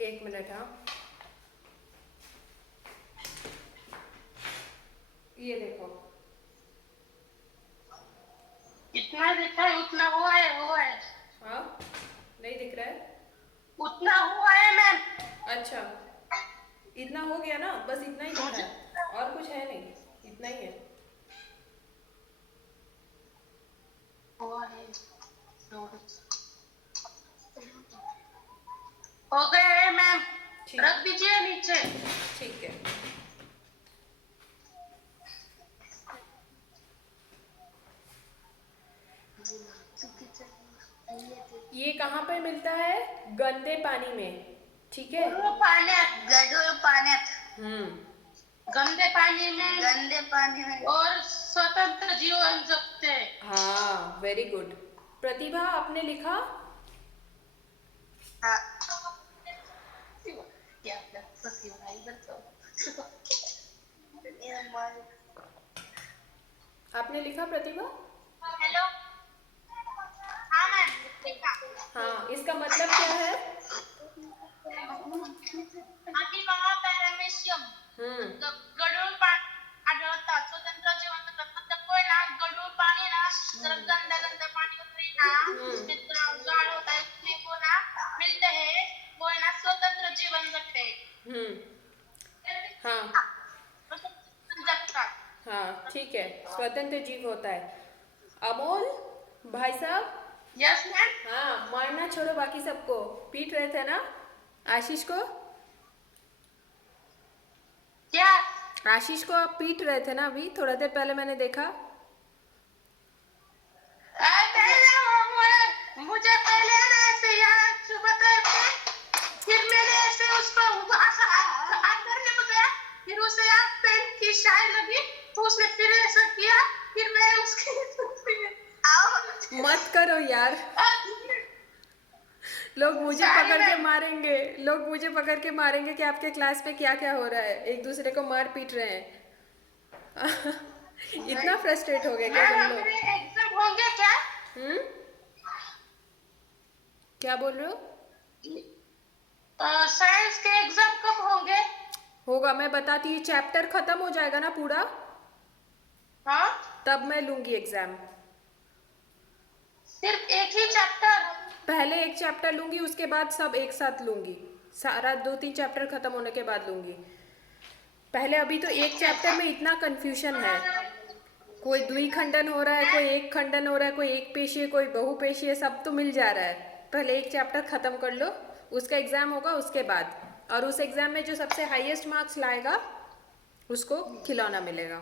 एक मिनट। हाँ, ये देखो। इतना दिखा है, उतना हुआ है, हुआ है। हाँ, नहीं दिख रहा है। उतना हुआ है मैम। अच्छा, इतना हो गया ना, बस इतना ही दिखा मुझे है और कुछ है नहीं, इतना ही है। हुआ है। हो गए हैं मैम। ठीक, रख दीजिए नीचे। ठीक है। ये कहाँ पे मिलता है? गंदे पानी में, ठीक है। गढूळ पाण्यात, गढूळ पाण्यात, हम्म। गंदे पानी में और स्वतंत्र जीवन जगते हैं। हाँ, वेरी गुड। प्रतिभा, आपने लिखा? हाँ। क्या क्या प्रतिभा इधर तो। आपने लिखा प्रतिभा? हेलो। हाँ मैम, लिखा। हाँ, इसका मतलब क्या है? आणि महापैरामेशियम हम्म। गढूळ पाणी आढळतात. स्वतंत्र जीवन जगतात. मतलब कोई ना गढूळ पानी ना, जरा गंदा गंदा पानी होता है ना, हम्म। उसमें गाढ़ होता है, उसमें वो ना मिलते हैं, वो है ना स्वतंत्र जीवन जगते हैं। हम्म। हाँ। जगतात। हाँ, ठीक है, स्वतंत्र जीव होता है। अमोल भाई साहब। Yes ma'am. हाँ, मारना छोड़ो, बाकी सबको पीट रहे थे ना, आशीष को। क्या? आशीष को आप पीट रहे थे ना, अभी थोड़ा देर पहले मैंने देखा। मुझे पहले ना ऐसे यहाँ बताए थे, फिर मैंने ऐसे उसको हाथ करने को गया, फिर उसे पेन की शाई लगी, तो उसने फिर ऐसा किया, फिर मैं उसके मत करो यार, लोग मुझे सारी पकड़ के में मारेंगे। लोग मुझे पकड़ के मारेंगे कि आपके क्लास में क्या क्या हो रहा है, एक दूसरे को मार पीट रहे हैं। इतना फ्रस्ट्रेट हो गए क्या मैम तुम हमारे लोग? एग्जाम होंगे क्या? हम्म। क्या बोल रहे हो? साइंस के एग्जाम कब होंगे? होगा, मैं बताती हूँ, चैप्टर खत्म हो जाएगा ना पूरा, हाँ, तब मैं लूंगी एग्जाम। सिर्फ एक ही चैप्टर? पहले एक चैप्टर लूंगी, उसके बाद सब एक साथ लूंगी, सारा 2-3 चैप्टर खत्म होने के बाद लूंगी। पहले अभी तो एक ठीक है। चैप्टर में इतना कंफ्यूजन है, कोई द्विखंडन हो रहा है, कोई एक खंडन हो रहा है, कोई एक पेशीय, कोई बहुपेशीय, सब तो मिल जा रहा है। पहले एक चैप्टर खत्म कर लो, उसका एग्जाम होगा उसके बाद, और उस एग्जाम में जो सबसे हाईएस्ट मार्क्स लाएगा उसको खिलौना मिलेगा।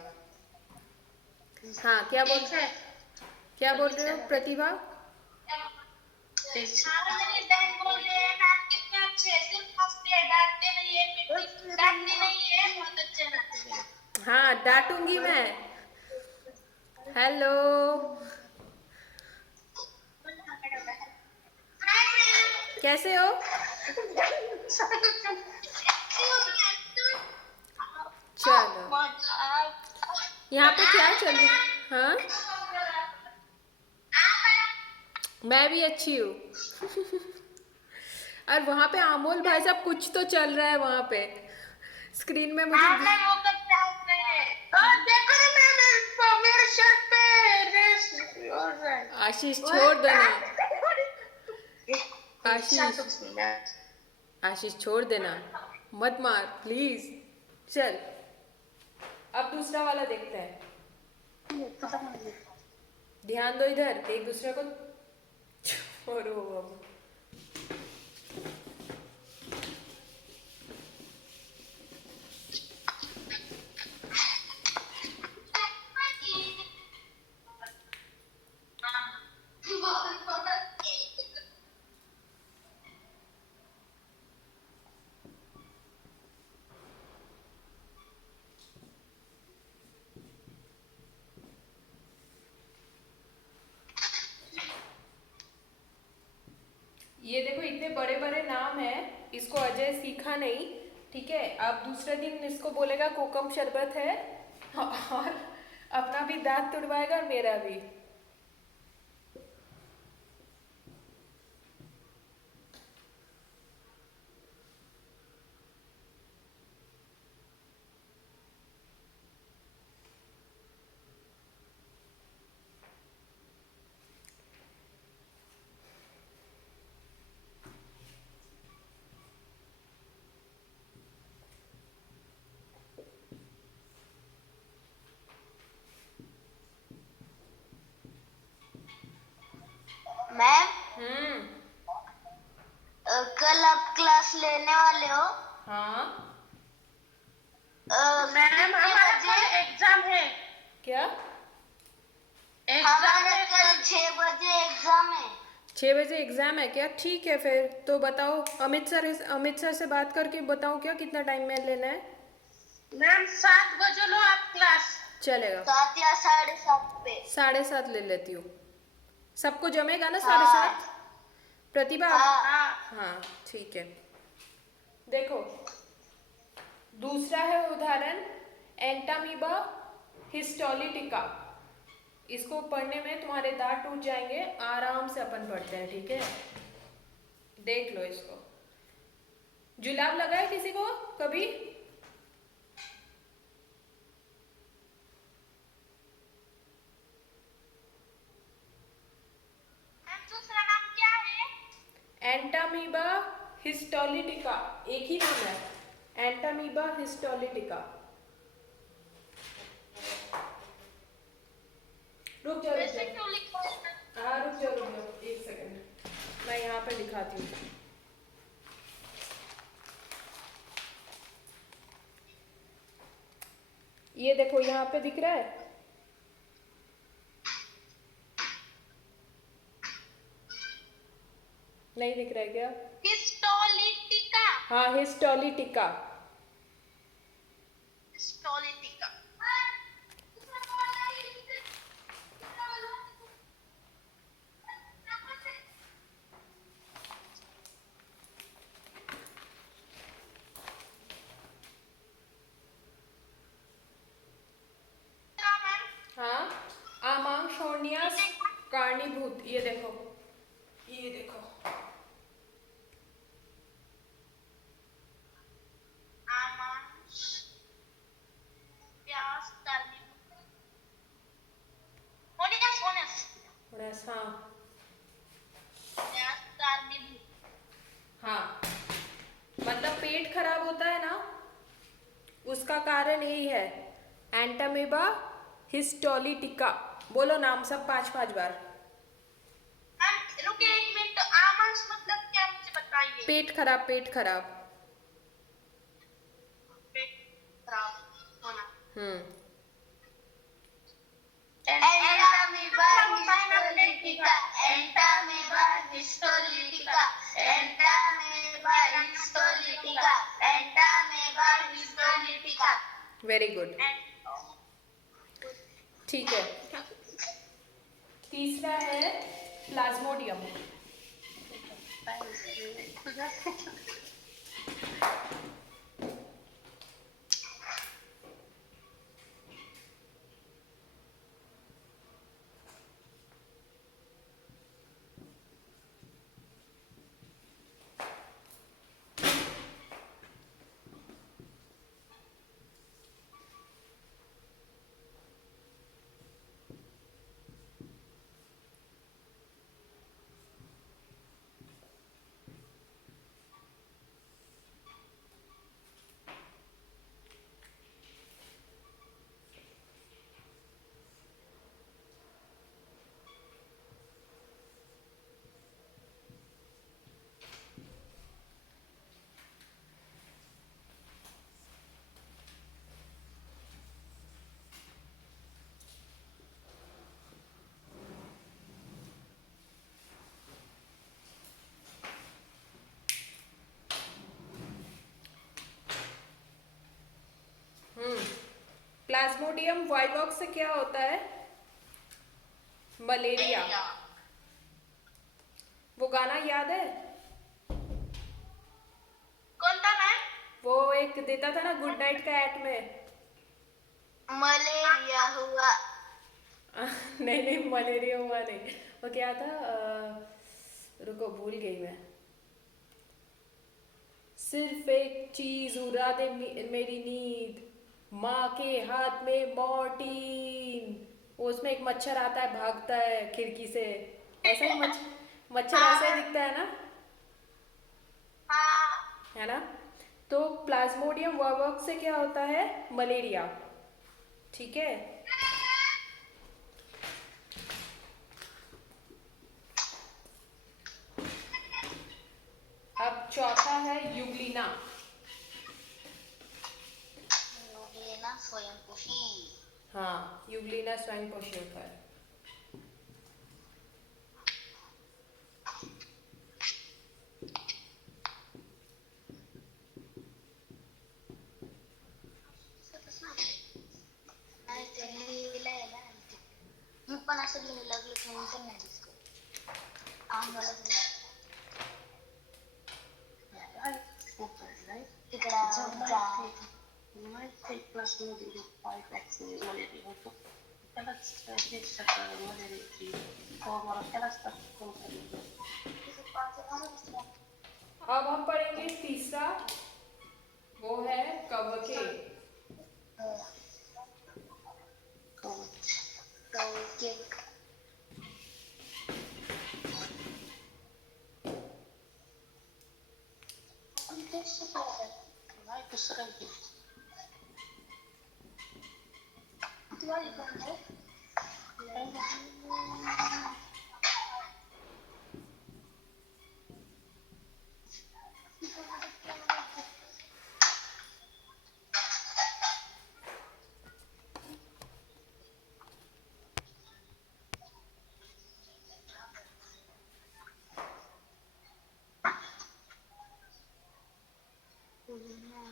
हाँ, ठीक है। क्या बोल रहे हो प्रतिभा? मेरी बहन बोल रही है मैम कितने अच्छे हैं, सिर्फ हंसते हैं, डांटते नहीं है, डांटते नहीं है, बहुत अच्छे हैं। हाँ, डांटूंगी मैं। हेलो, कैसे हो? चलो, यहाँ पे क्या चल रहा? हाँ, मैं भी अच्छी हूँ। और वहाँ पे अमोल भाई साहब, कुछ तो चल रहा है वहाँ पे स्क्रीन में मुझे। देखो ना मैम, मेरे शर्ट पे रेस हो रहा है। आशीष छोड़ दो ना, आशीष, आशीष। आशीष छोड़ देना, मत मार प्लीज। चल, अब दूसरा वाला देखते हैं। ध्यान दो इधर, एक दूसरे को छोड़ो अब। ये देखो, इतने बड़े बड़े नाम हैं, इसको अजय सीखा नहीं, ठीक है। अब दूसरे दिन इसको बोलेगा कोकम शरबत है, और अपना भी दांत तुड़वाएगा और मेरा भी। मैम हम्म। कल आप क्लास लेने वाले हो? हाँ। मैम कितने हमारा बजे? कल एग्जाम है। क्या? एग्जाम हमारा है कल 6 बजे एग्जाम है। 6 बजे एग्जाम है क्या? ठीक है फिर तो बताओ, अमित सर से बात करके बताओ क्या कितना टाइम में लेना है। मैम 7 बजे लो आप क्लास। चलेगा, 7 या 7:30 पे। 7:30 ले लेती हूँ। सबको जमेगा ना हाँ 7:30? प्रतिभा? हाँ। हाँ हाँ ठीक है। देखो, दूसरा है उदाहरण एंटामीबा हिस्टोलिटिका। इसको पढ़ने में तुम्हारे दांत टूट जाएंगे, आराम से अपन पढ़ते हैं, ठीक है? देख लो इसको। जुलाब लगा है किसी को कभी? मैम दूसरा नाम क्या है? एंटामीबा हिस्टोलिटिका, एक ही नाम है, एंटामीबा हिस्टोलिटिका। रुक जाओ रुक वैसे जाओ। क्यों लिखा है मैम? हाँ रुक जाओ, एक सेकंड, मैं यहाँ पे दिखाती हूँ। ये देखो यहाँ पे दिख रहा है, नहीं दिख रहा है क्या? हिस्टोलिटिका। हाँ हिस्टोलिटिका। हिस्टोलिटिका। हाँ, आमांशोर्नियास कार्निभूत, ये देखो, ये देखो। आमांश प्यास डालनी। ओनियस ओनियस बस हाँ। प्यास डालनी। हाँ, मतलब पेट खराब होता है ना, उसका कारण यही है, एंटामीबा हिस्टोलिटिका। बोलो नाम सब 5-5 बार। मैम रुकिए 1 मिनट, आमांश मतलब क्या मुझे बताइए। पेट खराब, पेट खराब। पेट खराब होना। हम्म। Entamoeba histolytica, entamoeba histolytica, entamoeba histolytica, entamoeba histolytica. Very good, ठीक है। तीसरा है प्लाज्मोडियम। प्लाज्मोडियम वाइवॉक्स से क्या होता है? मलेरिया। वो गाना याद है? कौन था मैम? वो एक देता था ना गुड नाइट का एड में। मलेरिया हुआ। नहीं नहीं, मलेरिया हुआ नहीं। वो क्या था, रुको भूल गई मैं। सिर्फ एक चीज उड़ा दे मेरी नींद, माँ के हाथ में मॉर्टीन। वो उसमें एक मच्छर आता है, भागता है खिड़की से, ऐसा ही मच्छर ऐसा ही दिखता है ना, हाँ है ना? तो प्लाज्मोडियम वाइवॉक्स से क्या होता है? मलेरिया, ठीक है? है युगलीना। युगलेना स्वयंपोषी। हाँ, युगलीना स्वयं पोषी होता है। नाही ते लिहिलंय ना मी पण असं लिहायला लागलो की मी पण नाही दिसतो आम्हाला तिकडं जा अब हम पढ़ेंगे तीसरा, वो है कवके। कवके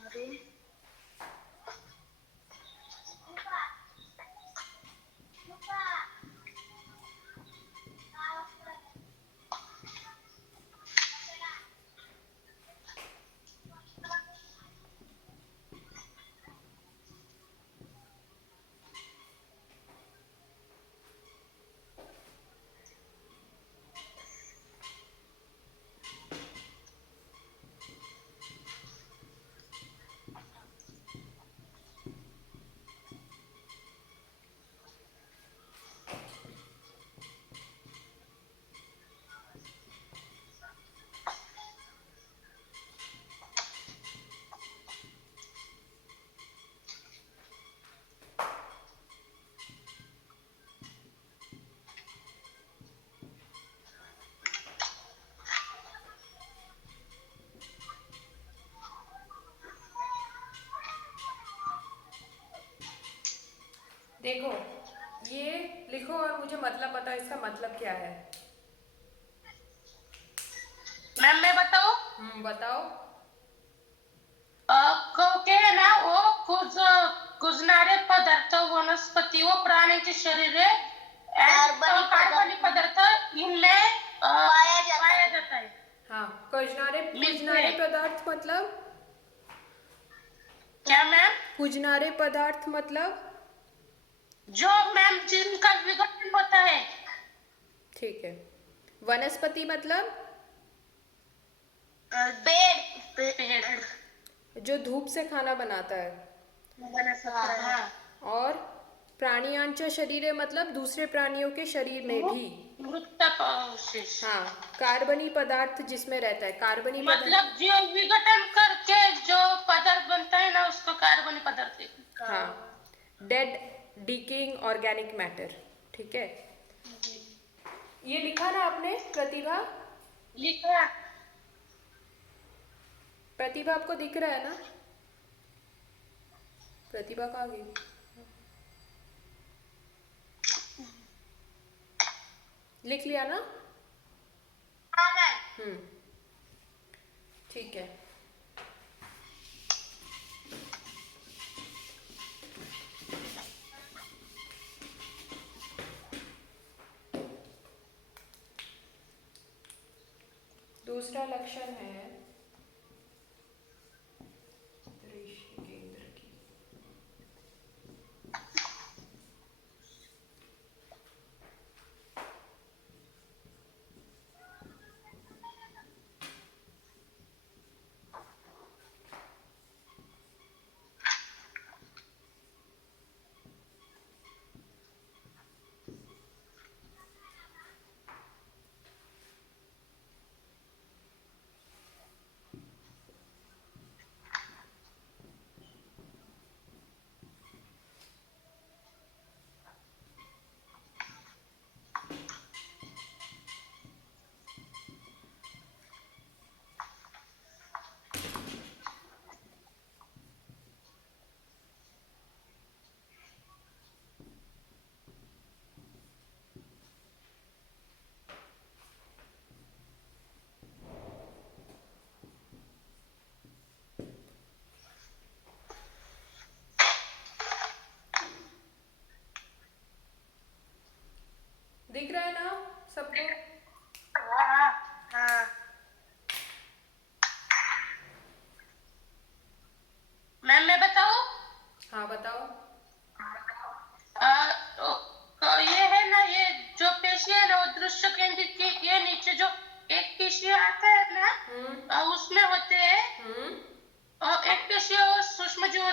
अरे देखो, ये लिखो और मुझे मतलब बताओ इसका मतलब क्या है। मैम मैं बताऊं? बताओ। कवके है ना वो कुजणारे पदार्थ वनस्पती व प्राण्यांची शरीरे कार्बनी पदार्थ इनमें पाया जाता है। हाँ, कुजनारे लिखिए। पदार्थ मतलब क्या मैम? कुजनारे पदार्थ मतलब जो मैम जिनका विघटन होता है। ठीक है। वनस्पति मतलब पेड़ जो धूप से खाना बनाता है। हाँ। और प्राणियांच्या शरीरे मतलब दूसरे प्राणियों के शरीर में भी। मृत अवशेष। हाँ, कार्बनी पदार्थ जिसमें रहता है, कार्बनी मतलब जो विघटन करके जो पदार्थ बनता है ना उसको कार्बनी पदार्थ कहते हैं। हाँ, डेड डिकेइंग ऑर्गेनिक मैटर। ठीक है, ये लिखा ना आपने प्रतिभा? लिखा। प्रतिभा आपको दिख रहा है ना? प्रतिभा कहाँ गई? लिख लिया ना? ठीक है। दूसरा लक्षण है दृश्य केंद्र की।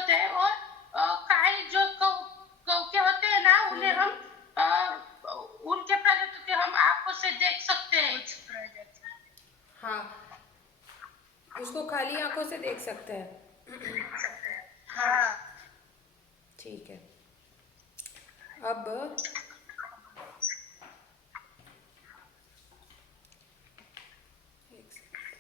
होते हैं और काई जो कौके होते हैं ना उन्हें हम उनके प्रजाति के हम आंखों से देख सकते हैं। हाँ, उसको खाली आंखों से देख सकते हैं। हाँ। ठीक है। अब एक सेकंड।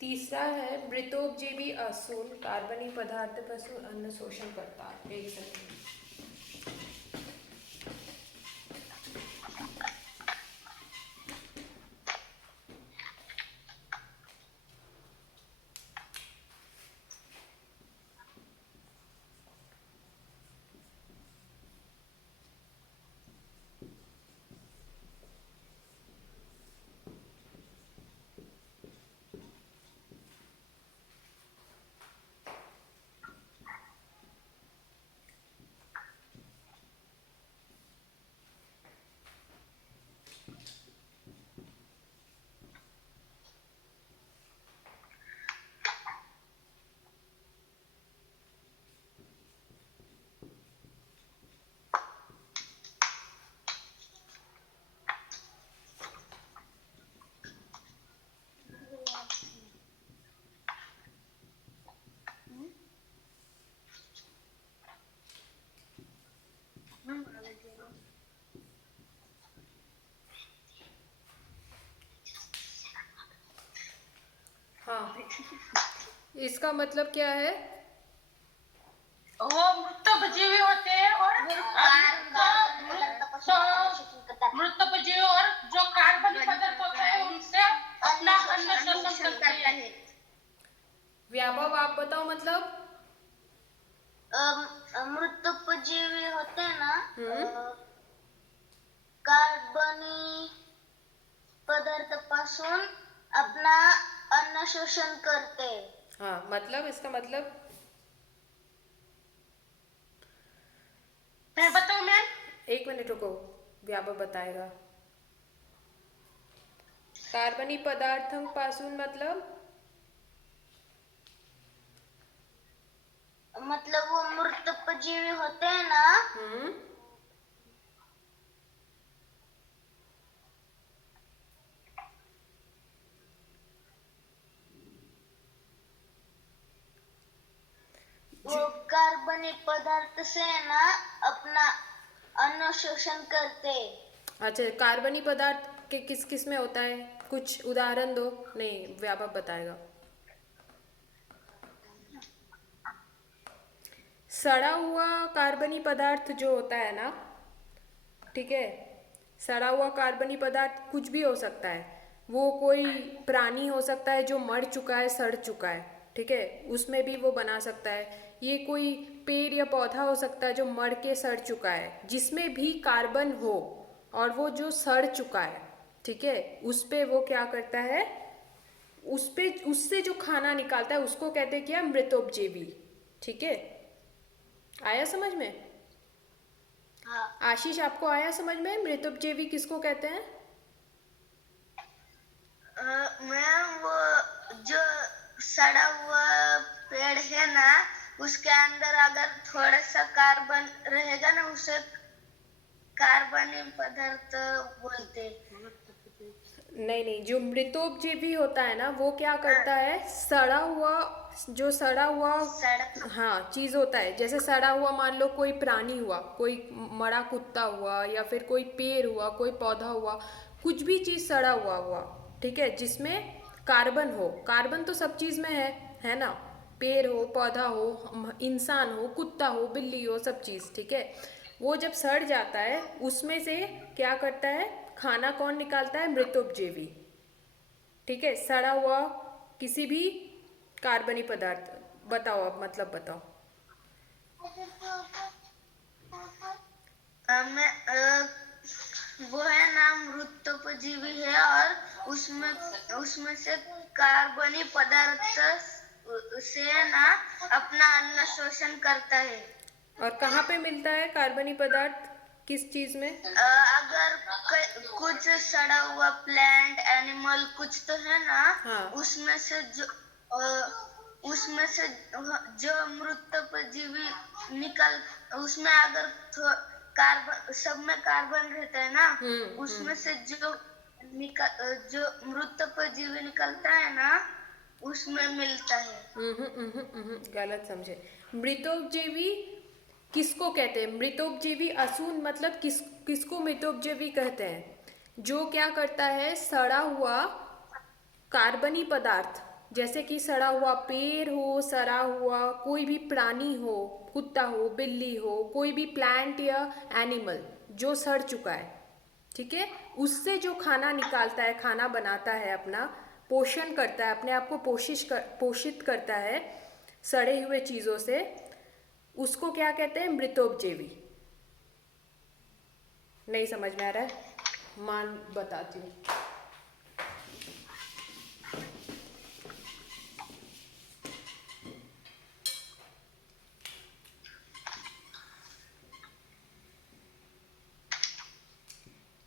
तीसरा है मृतोपजीवी असूल कार्बनी पदार्थ पशु अन्न शोषण करता है। एक सेकंड। हाँ, इसका मतलब क्या है? वो मृतोपजीवी होते हैं और मृतोपजीवी और जो कार्बनिक पदार्थ होता है उनसे अपना अन्न शोषण करता है। व्यापक आप बताओ मतलब। मृतोपजीवी होते हैं ना, हम्म। कार्बनी पदार्थापासून अपना अन्न शोषण करते। हाँ, मतलब इसका मतलब मैं बताऊं मैम? एक मिनट रुको, व्यापक बताएगा। कार्बनी पदार्थं पासून मतलब वो मृतोपजीवी होते हैं ना, हम्म। वो कार्बनी पदार्थ से ना अपना अन्न शोषण करते। अच्छा, कार्बनी पदार्थ के किस किस में होता है? कुछ उदाहरण दो। नहीं, व्यापक बताएगा। सड़ा हुआ कार्बनी पदार्थ जो होता है ना, ठीक है, सड़ा हुआ कार्बनी पदार्थ कुछ भी हो सकता है। वो कोई प्राणी हो सकता है जो मर चुका है, सड़ चुका है, ठीक है, उसमें भी वो बना सकता है। ये कोई पेड़ या पौधा हो सकता है जो मर के सड़ चुका है, जिसमें भी कार्बन हो और वो जो सड़ चुका है, ठीक है, उस पे वो क्या करता है, उस पे उससे जो खाना निकालता है उसको कहते हैं क्या? मृतोपजीवी। ठीक है, आया समझ में? हाँ। आशीष, आपको आया समझ में मृतोपजीवी किसको कहते हैं? मैम वो जो सड़ा हुआ पेड़ है ना, उसके अंदर अगर थोड़ा सा कार्बन रहेगा ना, उसे कार्बनी पदार्थ बोलते। नहीं नहीं, जो मृतोपजीवी होता है ना वो क्या करता है, सड़ा हुआ, जो सड़ा हुआ, हाँ, चीज होता है, जैसे सड़ा हुआ मान लो कोई प्राणी हुआ, कोई मरा कुत्ता हुआ, या फिर कोई पेड़ हुआ, कोई पौधा हुआ, कुछ भी चीज सड़ा हुआ हुआ, ठीक है, जिसमें कार्बन हो। कार्बन तो सब चीज में है ना, पेड़ हो, पौधा हो, इंसान हो, कुत्ता हो, बिल्ली हो, सब चीज, ठीक है। वो जब सड़ जाता है उसमें से क्या करता है, खाना कौन निकालता है? मृतोपजीवी। ठीक है, सड़ा हुआ किसी भी कार्बनी पदार्थ। बताओ अब मतलब बताओ। वो है ना मृतोपजीवी है, और उसमें से कार्बनी पदार्थ से ना अपना अन्न शोषण करता है। और कहाँ पे मिलता है कार्बनी पदार्थ? किस चीज में? अगर कुछ सड़ा हुआ प्लांट एनिमल कुछ तो है ना, हाँ। उसमें से जो मृत जीवी निकल, उसमें अगर कार्बन, सब में कार्बन रहता है ना, उसमें से जो मृत जीवी निकलता है ना, उसमें मिलता है। गलत समझे। मृतोपजीवी किसको कहते हैं? मृतोपजीवी असून मतलब किसको मृतोपजीवी कहते हैं? जो क्या करता है, सड़ा हुआ कार्बनी पदार्थ, जैसे कि सड़ा हुआ पेड़ हो, सड़ा हुआ कोई भी प्राणी हो, कुत्ता हो, बिल्ली हो, कोई भी प्लांट या एनिमल जो सड़ चुका है, ठीक है, उससे जो खाना निकालता है, खाना बनाता है, अपना पोषण करता है, अपने आप को पोषित करता है सड़े हुए चीज़ों से, उसको क्या कहते हैं? मृतोपजीवी। नहीं समझ में आ रहा है? मान बताती हूँ।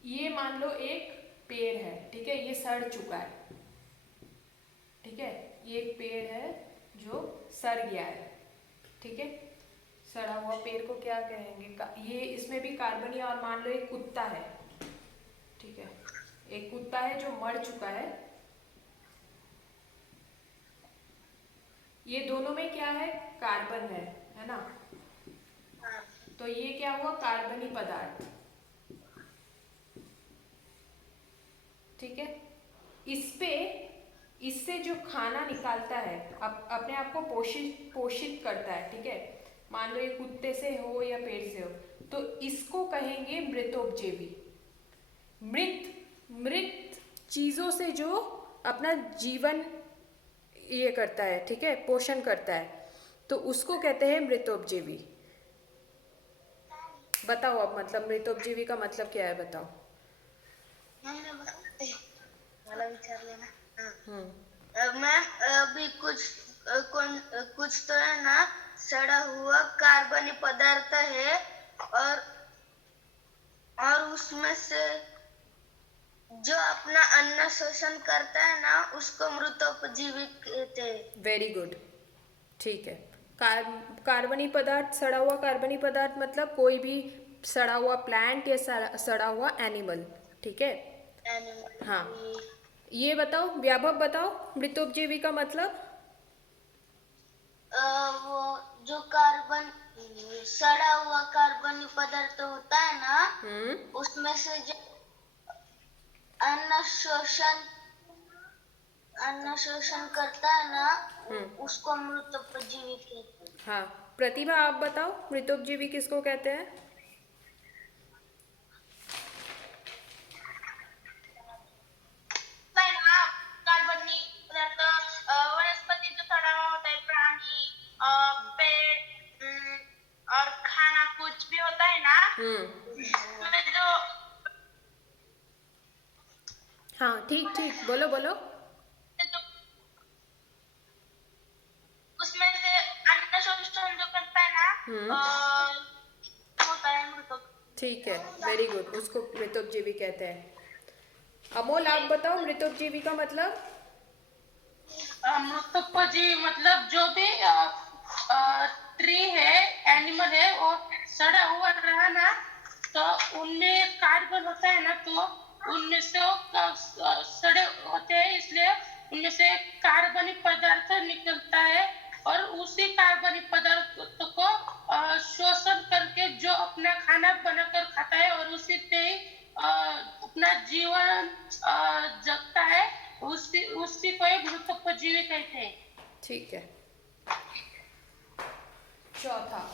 ये मान लो एक पेड़ है, ठीक है, ये सड़ चुका है, ठीक है, ये एक पेड़ है जो सड़ गया है, ठीक है, सड़ा हुआ पेड़ को क्या कहेंगे? ये इसमें भी कार्बन, और मान लो एक कुत्ता है, ठीक है, एक कुत्ता है जो मर चुका है, ये दोनों में क्या है? कार्बन है ना? तो ये क्या हुआ? कार्बनी पदार्थ, ठीक है। इससे जो खाना निकालता है, अपने आप को पोषित करता है, ठीक है, मान लो ये कुत्ते से हो या पेड़ से हो, तो इसको कहेंगे मृतोपजीवी। मृत चीजों से जो अपना जीवन ये करता है, ठीक है, पोषण करता है, तो उसको कहते हैं मृतोपजीवी। बताओ अब, मतलब मृतोपजीवी का मतलब क्या है, बताओ। मला विचार लेना। मैम अभी कुछ तो है ना, सड़ा हुआ कार्बनी पदार्थ है, और उसमें से जो अपना अन्न शोषण करता है ना, उसको मृतोपजीवी कहते हैं। वेरी गुड, ठीक है। कार्बनी पदार्थ, सड़ा हुआ कार्बनी पदार्थ मतलब कोई भी सड़ा हुआ प्लांट या सड़ा हुआ एनिमल, ठीक है। हाँ, ये बताओ, व्यापक बताओ, मृतोपजीवी का मतलब। वो जो सड़ा हुआ कार्बनी पदार्थ होता है ना, उसमें से जो अन्न शोषण करता है ना, उसको मृतोपजीवी कहते हैं। हाँ, प्रतिभा आप बताओ, मृतोपजीवी किसको कहते हैं? कार्बनी पदार्थ, वनस्पति जो सड़ा हुआ होता है, प्राणी, पेड़, और खाना कुछ भी होता है ना, उसमें जो हाँ, ठीक ठीक, बोलो बोलो। उसमें से अन्न शोषण जो करता है ना, होता है मृतक। ठीक है, वेरी गुड, उसको मृतोपजीवी कहते हैं। अमोल आप बताओ, मृतोपजीवी का मतलब। मृतोपजीवी मतलब जो भी ट्री है, एनिमल है, वो सड़ा हुआ रहा ना, तो उनमें कार्बन होता है ना, तो उनमें से सड़े होते हैं, इसलिए उनमें से कार्बनिक पदार्थ निकलता है, और उसी कार्बनिक पदार्थ को शोषण करके जो अपना खाना बनाकर खाता है, और उसी पे ही अपना जीवन जगता है, उसी को एक मृतोपजीवी कहते हैं। ठीक है, चौथा।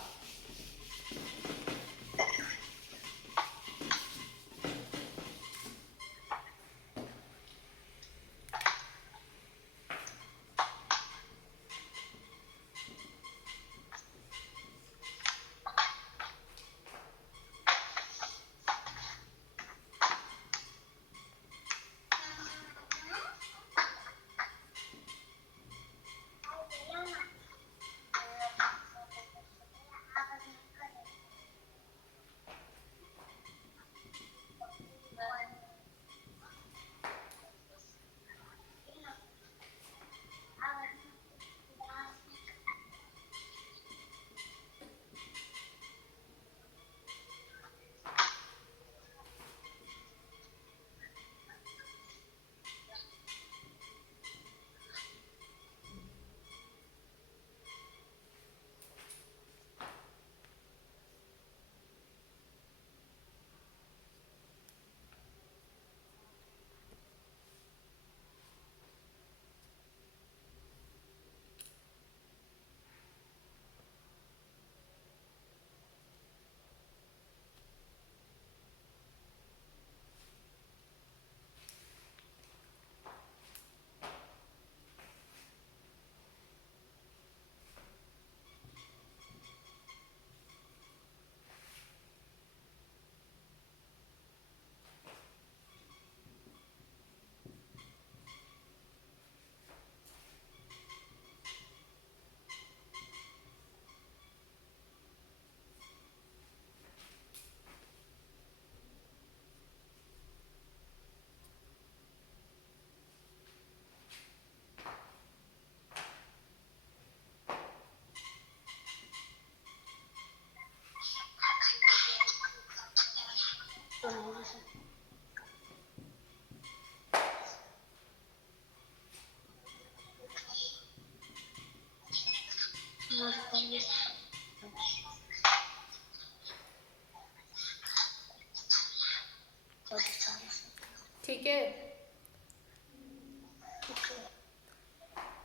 ठीक है।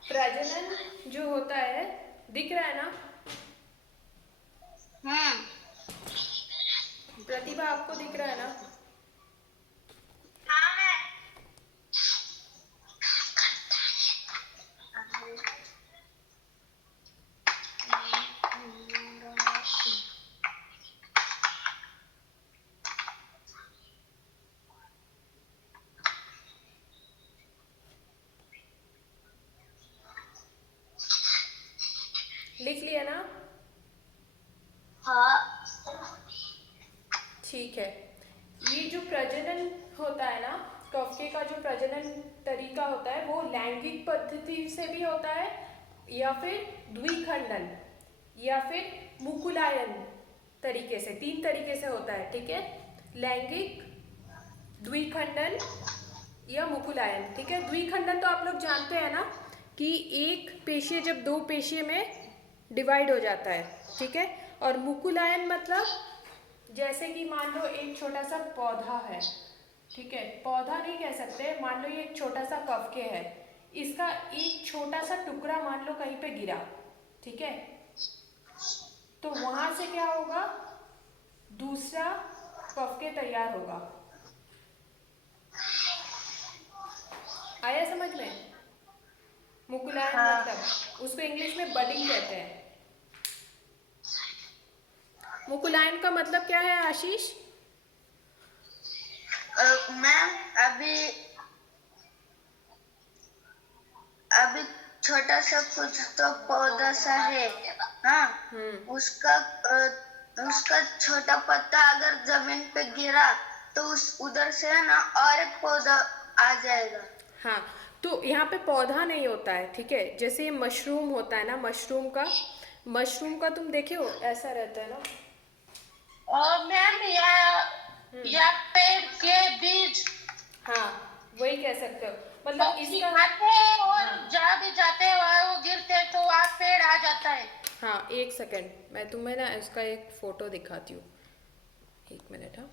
प्रजनन जो होता है, दिख रहा है ना? प्रतिभा, आपको दिख रहा है ना? लिख लिया ना? हाँ। ठीक है। ये जो प्रजनन होता है ना, कफके का जो प्रजनन तरीका होता है वो लैंगिक पद्धति से भी होता है, या फिर द्विखंडन, या फिर मुकुलायन तरीके से। 3 तरीके से होता है, ठीक है? लैंगिक, द्विखंडन या मुकुलायन, ठीक है? द्विखंडन तो आप लोग जानते हैं ना कि एक पेशीय जब 2 पेशीय में डिवाइड हो जाता है, ठीक है? और मुकुलायन मतलब जैसे कि मान लो एक छोटा सा पौधा है, ठीक है? पौधा नहीं कह सकते, मान लो ये एक छोटा सा कफके है, इसका एक छोटा सा टुकड़ा मान लो कहीं पे गिरा, ठीक है? तो वहां से क्या होगा? दूसरा कफके तैयार होगा। आया समझ में? मुकुलायन हाँ। मतलब उसको इंग्लिश में बडिंग कहते हैं। मुकुलायन का मतलब क्या है आशीष? मैम अभी छोटा सा कुछ तो पौधा सा है, हाँ। उसका छोटा पत्ता अगर जमीन पे गिरा तो उधर से है ना और एक पौधा आ जाएगा। हाँ, तो यहाँ पे पौधा नहीं होता है, ठीक है? जैसे ये मशरूम होता है ना, मशरूम का तुम देखे हो, ऐसा रहता है ना? और मैम या पेड़ के बीज हाँ, वही कह सकते हो। मतलब इसका खाते हैं और जहाँ भी जाते हैं वहाँ वो गिरते हैं तो वहाँ पेड़ आ जाता है। हाँ, एक सेकंड, मैं तुम्हें ना इसका एक फोटो दिखाती हूँ, 1 मिनट। हाँ,